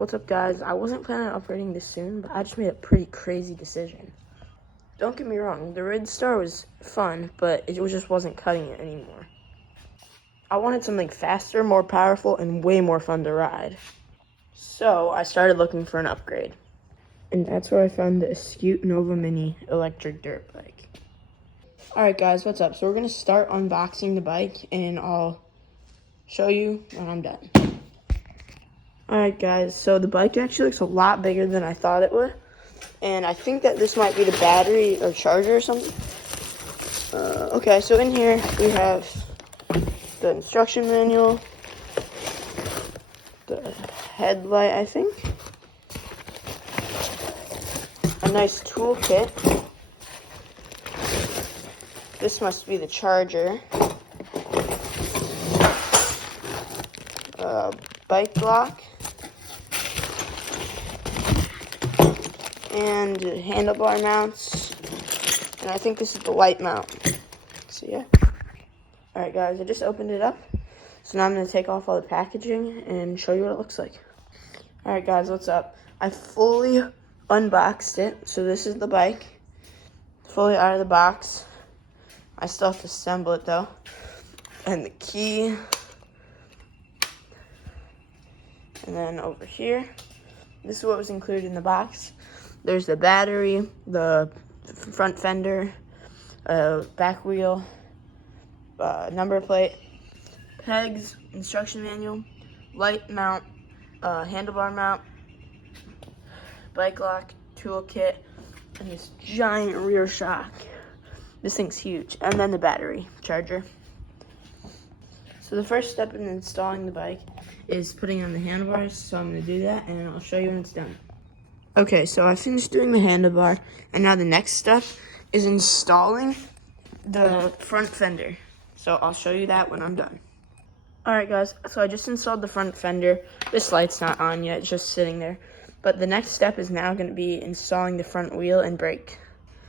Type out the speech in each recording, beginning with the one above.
What's up, guys? I wasn't planning on upgrading this soon, but I just made a pretty crazy decision. Don't get me wrong, the Red Star was fun, but it just wasn't cutting it anymore. I wanted something faster, more powerful, and way more fun to ride. So I started looking for an upgrade. And that's where I found the ESKUTE Nova Mini electric dirt bike. Alright guys, what's up? So we're going to start unboxing the bike, and I'll show you when I'm done. Alright guys, so the bike actually looks a lot bigger than I thought it would. And I think that this might be the battery or charger or something. Okay, so in here we have the instruction manual, the headlight, I think, a nice tool kit. This must be the charger. Bike block. And handlebar mounts. And I think this is the light mount. So yeah. Alright guys, I just opened it up. So now I'm going to take off all the packaging and show you what it looks like. Alright guys, what's up? I fully unboxed it. So this is the bike. Fully out of the box. I still have to assemble it though. And the key. And then over here, this is what was included in the box. There's the battery, the front fender, back wheel, number plate, pegs, instruction manual, light mount, handlebar mount, bike lock, tool kit, and this giant rear shock. This thing's huge. And then the battery charger. So the first step in installing the bike is putting on the handlebars. So I'm going to do that, and I'll show you when it's done. Okay, so I finished doing the handlebar, and now the next step is installing the front fender. So I'll show you that when I'm done. Alright guys, so I just installed the front fender. This light's not on yet, it's just sitting there. But the next step is now going to be installing the front wheel and brake.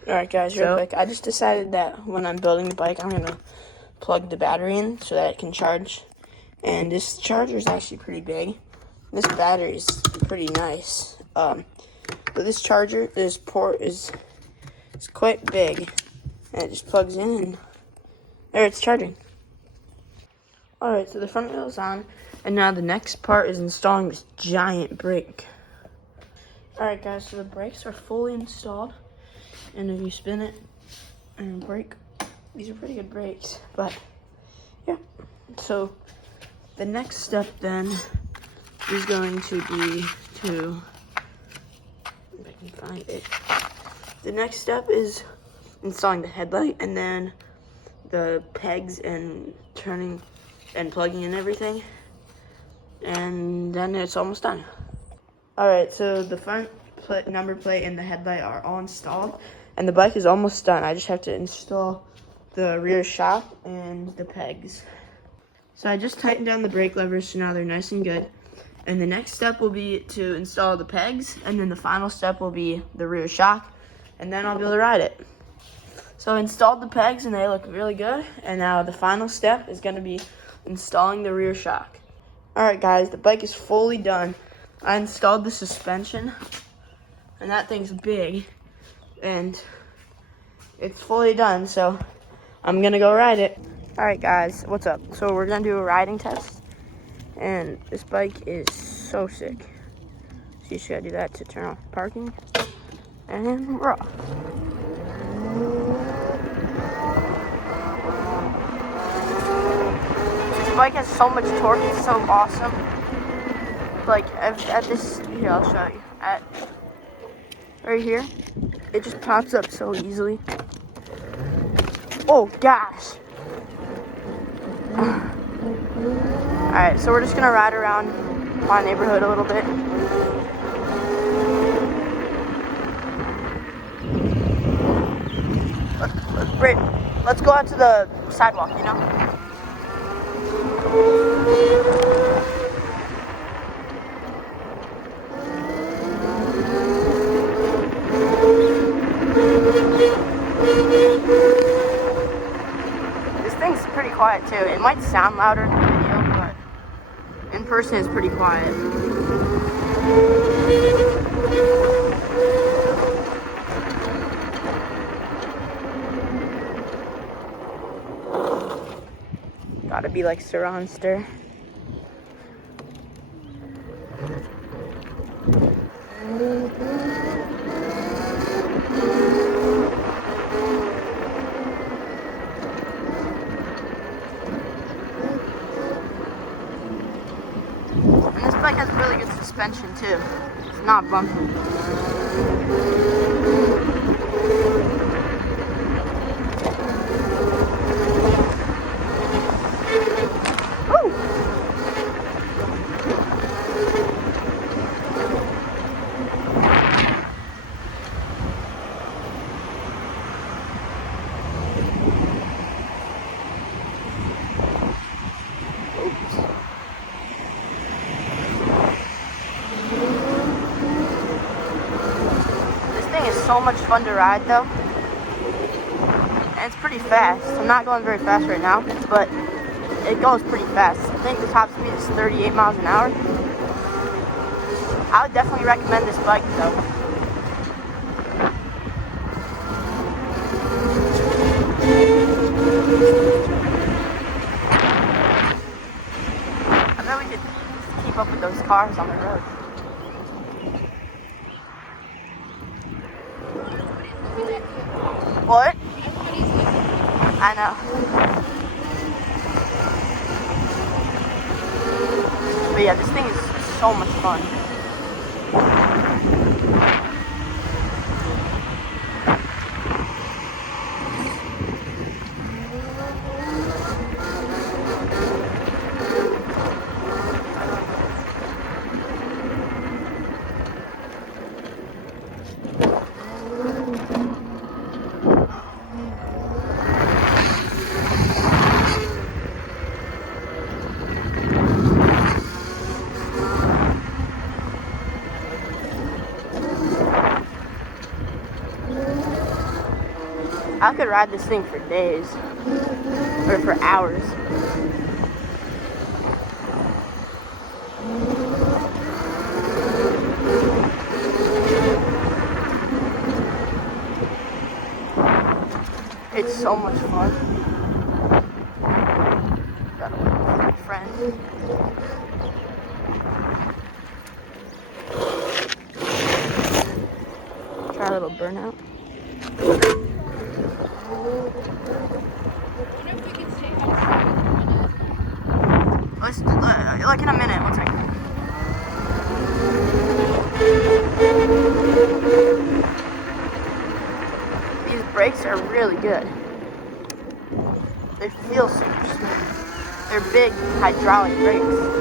Alright guys, real quick, I just decided that when I'm building the bike, I'm going to plug the battery in so that it can charge. And this charger is actually pretty big. This battery is pretty nice. But this charger, this port is quite big. And it just plugs in and there it's charging. Alright, so the front wheel is on. And now the next part is installing this giant brake. Alright guys, so the brakes are fully installed. And if you spin it and brake, these are pretty good brakes. But yeah, so the next step then is going to be to, if I can find it. The next step is installing the headlight, and then the pegs and turning and plugging in everything. And then it's almost done. Alright, so the front number plate and the headlight are all installed, and the bike is almost done. I just have to install the rear shock and the pegs. So I just tightened down the brake levers, so now they're nice and good. And the next step will be to install the pegs, and then the final step will be the rear shock, and then I'll be able to ride it. So I installed the pegs and they look really good, and now the final step is going to be installing the rear shock. Alright guys, the bike is fully done. I installed the suspension, and that thing's big, and it's fully done, so I'm going to go ride it. Alright guys, what's up? So we're going to do a riding test, and this bike is so sick. So you just got to do that to turn off parking, and we're off. This bike has so much torque, it's so awesome. Like at this, here I'll show you. Right here, it just pops up so easily. Oh gosh. Alright, so we're just gonna ride around my neighborhood a little bit. Let's go out to the sidewalk, you know? This thing's pretty quiet too. It might sound louder in the video, but in person it's pretty quiet. maybe like Surronster. And this bike has really good suspension too. It's not bumpy. So much fun to ride though, and it's pretty fast. I'm not going very fast right now, but it goes pretty fast. I think the top speed is 38 miles an hour. I would definitely recommend this bike though. I bet we could keep up with those cars on the road. What? I know. But yeah, this thing is so much fun. I could ride this thing for days, or for hours. It's so much fun. Gotta wait for my friend. Try a little burnout. Like in a minute, 1 second. These brakes are really good. They feel super smooth. They're big hydraulic brakes.